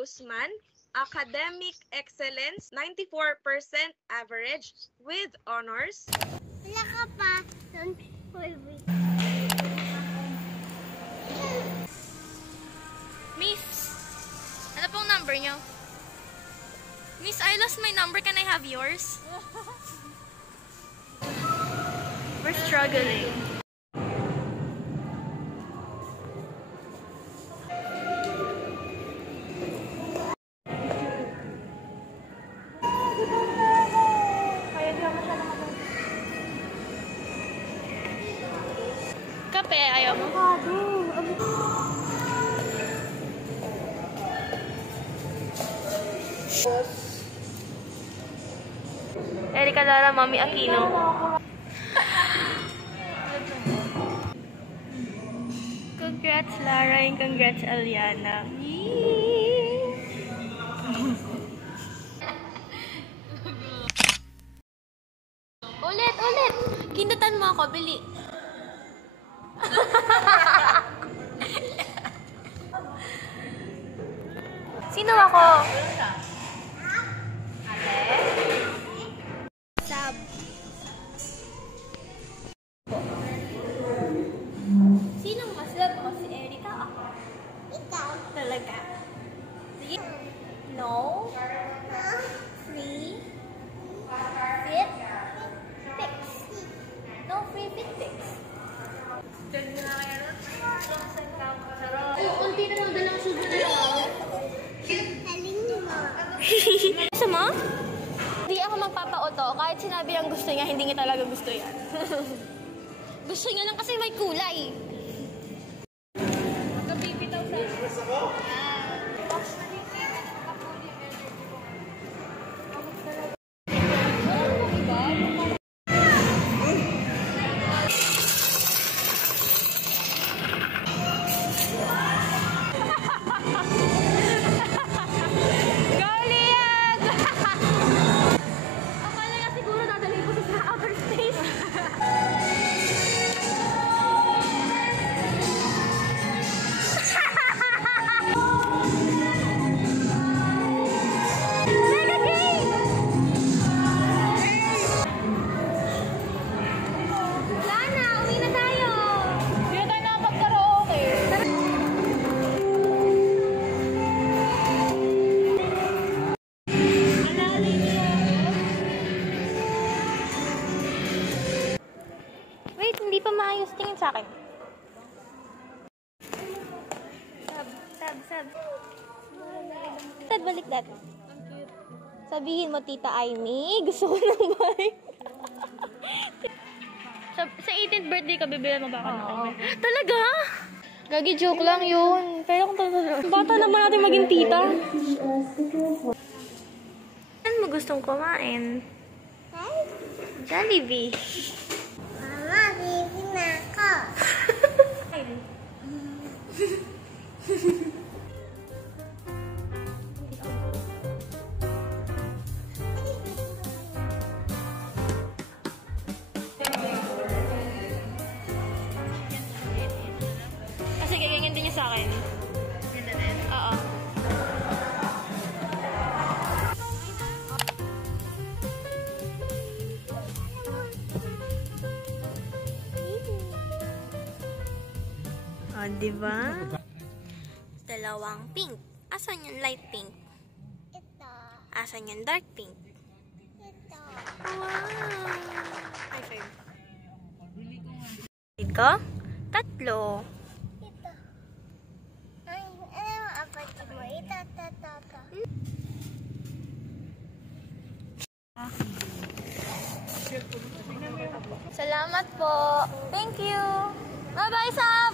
Guzman, academic excellence, 94% average with honors. Wala ka pa. Miss, ano pong number nyo? Miss, I lost my number. Can I have yours? We're struggling. Kape, ayaw mo? Erika Lara, Mami Aquino. Congrats Lara and congrats Aliana. Ulit! Kindutan mo ako, bili. Sino ako? Sab. Sinong mas love mo? Si Erika ako? Ikaw. Talaga? Sige. No. 3. Fit. Fix. No free fit fix. Unti na lang dalang sugo na lang. Alin mo. Gusto mo? Hindi ako magpapauto. Kahit sinabi ang gusto niya, hindi niya talaga gusto yan. Gusto niya lang kasi may kulay. Magkapipitaw sa akin. Gusto mo? Hindi pa maayos tingin sa akin. Sab. Sad, balik dat. Sabihin mo, Tita Aimee, gusto ko ng bike. Sa 18th birthday ka, bibilan mo ba ako ng bike? Talaga? Gagi, joke lang yun. Pero kung talaga, bata naman natin maging tita. Ano mo gustong kumain? Jollibee. Mama, baby na ako. Sige, ganyan din niya sa akin. Ganda din? Oo. Oh, diba? Dalawang pink. Asan yung light pink? Ito. Asan yung dark pink? Ito. Wow! High five. Ito? Tatlo. Ito. Ay, ano yung apatid mo? Ito. Salamat po. Thank you. Bye-bye, Sam!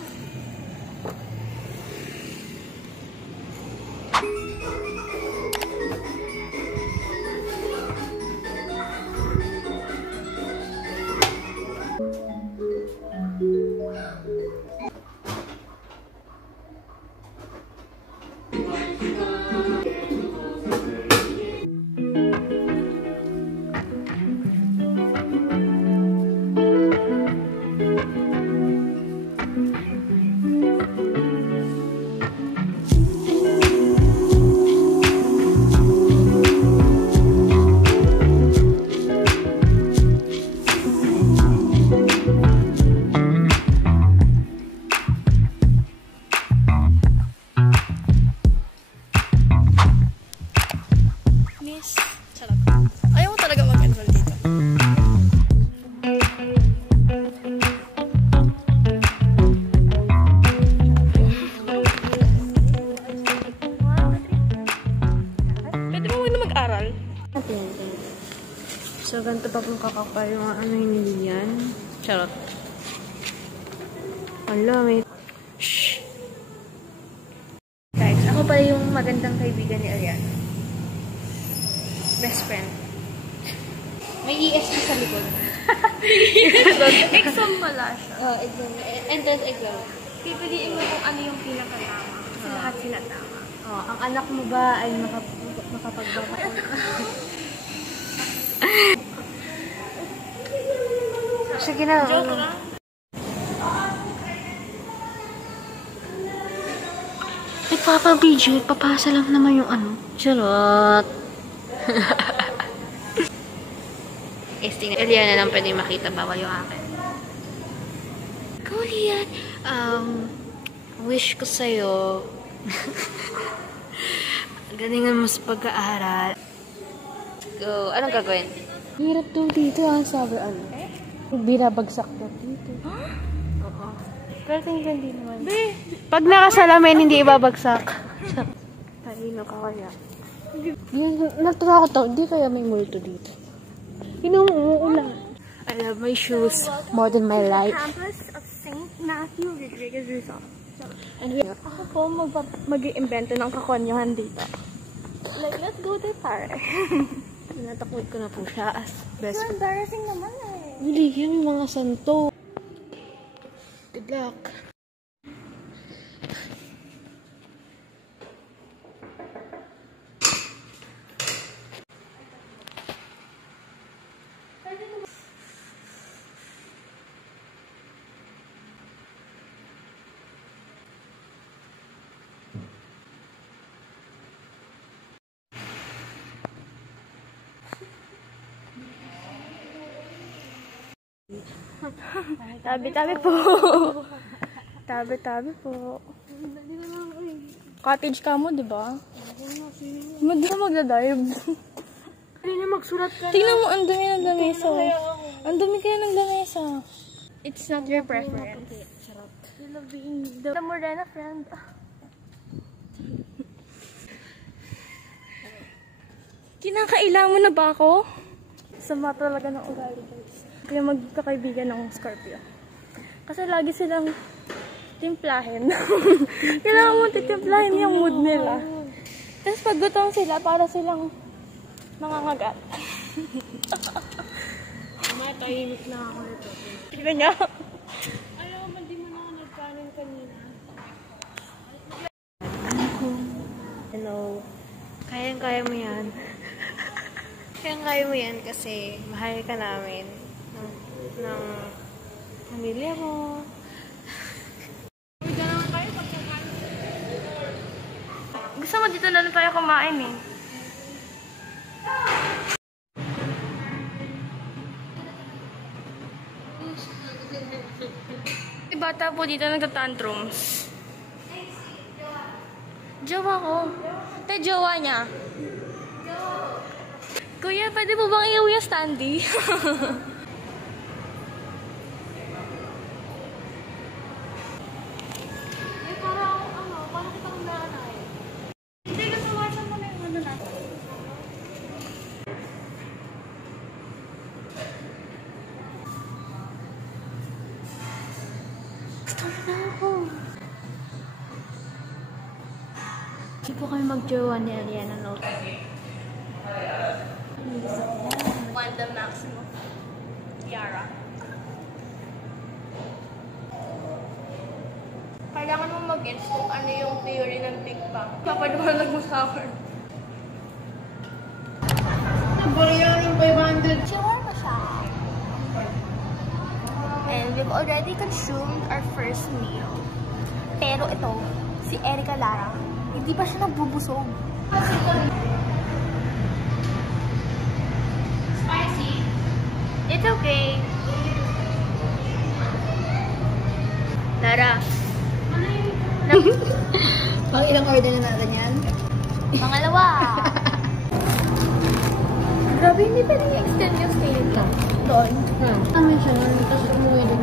Tapos kakapal yung ano hindi yan. Charot. Hala, may... Shhh! Guys, ako pala yung magandang kaibigan ni Ariana. Best friend. May ES na sa likod. Exam pala siya. Exam. Entrance exam. Pipiliin mo kung ano yung pinakatama. Kasi lahat sila tama. Ang anak mo ba ay makapagbabaka? Sige na. Joke lang. Nagpapabidyo, papasa lang naman yung ano. Charot. Tingnan. Eliana lang pwede makita, bawal yung akin. Ikaw, Lian. Wish ko sa'yo. Galingan mo sa pag-aaral. Go. Anong gagawin? Hirap daw dito, sabi ano. Binabagsak daw dito. Oo. Pero tingnan din naman. Pag nakasalamin, hindi ibabagsak. Talino ka kaya. Nagtaka ko to, hindi kaya may multo dito. Umuulan. I love my shoes more than my life. Campus of St. Matthew Rodriguez Rizal. And we Ako po mag-iimbento ng kakonyohan dito. Like, let's go there, pare. natakot ko na po siya as best So friend. embarrassing naman eh. Hindi, yan yung mga santo. Good luck. Tabi-tabi po. Tabi-tabi po. Cottage ka mo, di ba? Hindi ka magdadive. Hindi na magsulat ka Tingnan mo, ang dumi ng lamesa. Ang dumi kaya ng lamesa. It's not your preference. You love being the Morena friend. Kinakailangan mo na ba ako? Sama talaga ng ugali, guys. Kaya magkakaibigan ng Scorpio. Kasi lagi silang timplahin. Kailangan mo titimplahin yung mood nila. Tapos pag gutom sila, para silang nangangagat. May tahimik na ako nito. Tignan niya. Alam mo, di mo na ako nagkanin kanina. Hello. Kayang-kaya mo yan. Kayang-kaya mo yan kasi mahal ka namin. Ng pamilya mo. Gusto mo dito na lang tayo kumain eh. Yung bata po dito nagtatantrums. Jowa ko. Tay, jowa niya. Kuya, pwede po bang iuwi yung standee? Hindi po kami mag-jowa ni Ariana Note. Wanda Maximo. Yara. Kailangan mo mag-guess kung ano yung theory ng Big Bang. Papaliwanag mo sa akin. Bariyaning 500. Shawarma siya. And we've already consumed our first meal. Pero ito, si Erica Lara, hindi pa siya nagbubusog. Spicy? It's okay. Lara. Pang ilang order na natin yan? Pangalawa. Grabe, hindi pa extend yung stay nito. Doon. Kami siya, tapos umuwi din.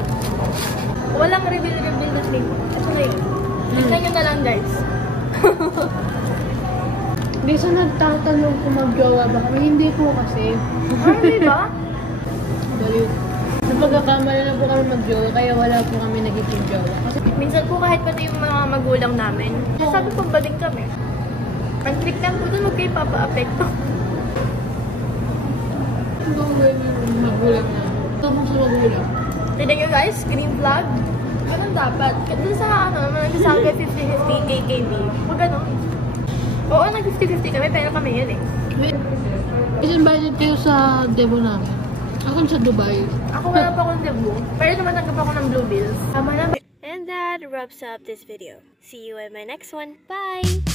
Walang reveal na thing. Ito na yun. Tignan nyo na lang, guys. Hindi sa nagtatanong kung mag-jowa ba kami, hindi po kasi. Ay, di ba? Baliw. Sa pagkakamali na po kami mag-jowa, kaya wala po kami nagiging jowa. Kasi Minsan po kahit pati yung mga magulang namin, sabi po baling kami. Ang click lang po doon, huwag kayo papa-apekto. ang gawin yung magulang na. Ito mo sa magulang. Tignan nyo guys, green flag. Anong dapat? Doon sa nagsasabi 50-50 KKB. Huwag ganun. Oo, nag-50-50 kami, pero kami yun eh. Is-invited kayo sa debo namin. Ako sa Dubai. Ako wala pa akong debut, pero tumatanggap ako ng Blue Bills. Tama na. And that wraps up this video. See you in my next one. Bye!